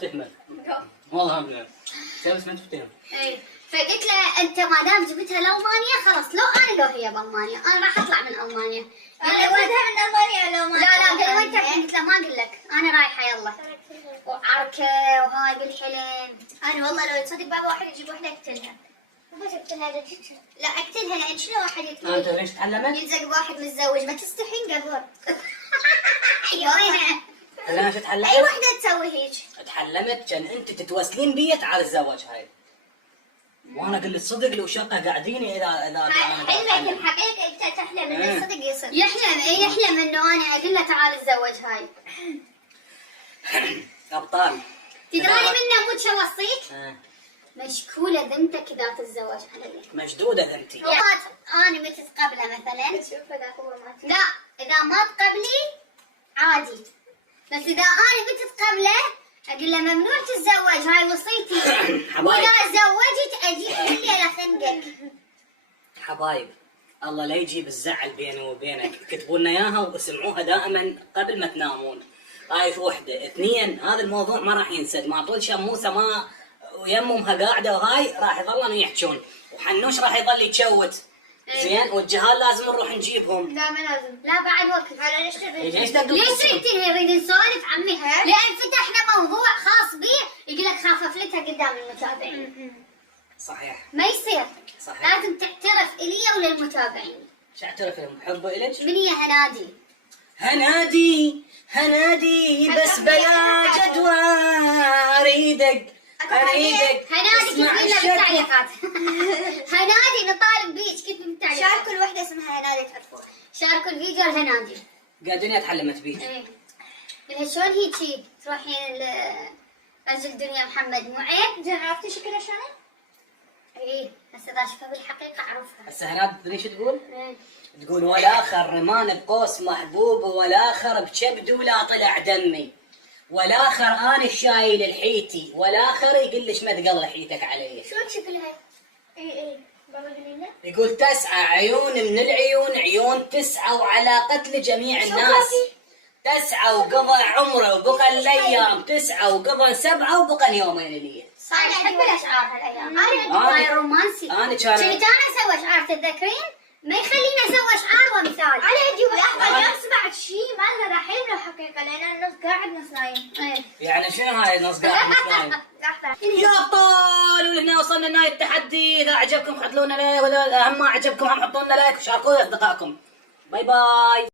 تكمل والله ابدا بس ما تفتهم. اي فقلت له انت ما دام جبتها لالمانيا خلاص، لو انا لو هي بالمانيا انا راح اطلع من المانيا. انا ودها من المانيا لو ما لا قال لي وين تبي؟ قلت له ما اقول لك انا رايحه يلا. وعركه وهاي بالحلم. انا والله لو تصدق بابا واحد يجيب وحده اقتلها. ما اقتلها لا اقتلها لان شنو واحد انت ليش تعلمت؟ يلزق بواحد متزوج ما تستحين قبل. وينه؟ انا شو تعلمت؟ اي وحده تسوي هيك. تعلمت كان انت تتوسلين بي تعال الزواج هاي. وانا قلت صدق لو شقه قاعدين اذا حلمك الحقيقه انت تحلم ان الصدق يصير. يحلم انه انا اقول له تعال اتزوج هاي. ابطال. تدري منه مو شو وصيك؟ مشكوله بنتك اذا تتزوج علي. مشدوده بنتي. انا متى تقبله مثلا؟ لا اذا ما تقبلي عادي، بس اذا انا متى تقبله اقول له ممنوع تتزوج هاي وصيتي. واذا تزوجت اجيب الليله خنقك. حبايب الله لا يجيب الزعل بيني وبينك، كتبوا لنا اياها واسمعوها دائما قبل ما تنامون. هاي وحده، اثنين هذا الموضوع ما راح ينسد، ما طول شموسه ما ويمهم قاعده وهاي راح يظلون يحجون، وحنوش راح يظل يتشوت. زين والجهال لازم نروح نجيبهم. لا ما لازم. لا بعد وقت. على ليش تبي؟ ليش انتي نريد نسولف عمي؟ لان فتحنا موضوع خاص بيه يقول لك خاففلتها قدام المتابعين. صحيح. ما يصير. صحيح. لازم تعترف الي وللمتابعين. شو اعترف لهم؟ حبه الك؟ من هي هنادي؟ هنادي بس بلا جدوى اريدك. هنادي كتبي لنا بالتعليقات. هنادي نطالب بيك كتبي بالتعليقات. شاركوا الوحده اسمها هنادي تعرفوها. شاركوا الفيديو الهنادي. قاعدين تعلمت بيك. ايه. لها شلون هيجي تروحين لأجل دنيا محمد مو عيب؟ زين عرفتي شكلها شلون؟ ايه هسه اذا اشوفها بالحقيقه اعرفها. هسه هناد تدري شو تقول؟ تقول والاخر رمان بقوس محبوب والاخر بكبد ولا طلع دمي. والاخر انا الشايل الحيتي والاخر يقول ليش ما تقل حيتك علي. شلون شكلها؟ اي بابا قولي لنا. يقول تسعى عيون من العيون عيون تسعى وعلى قتل جميع الناس. تسعى وقضى عمره وبقى الايام تسعى وقضى 7 وبقى يومين لي. انا احب الاشعار هالايام. أنا رومانسي. انا كنت انا اسوي اشعار تتذكرين؟ ما يخليني اسوي اشعار ومثال. على يجي لحظه اليوم سمعت شيء ما لنا حلم لو حقيقه لان النص قاعد نص نايم. يعني شنو هاي النص قاعد نص نايم؟ يا ابطال ولهنا وصلنا لنهاية التحدي. اذا عجبكم خلونا لايك، ولا اهم ما عجبكم هم حطوا لنا لايك وشاركوه لاصدقائكم. باي باي.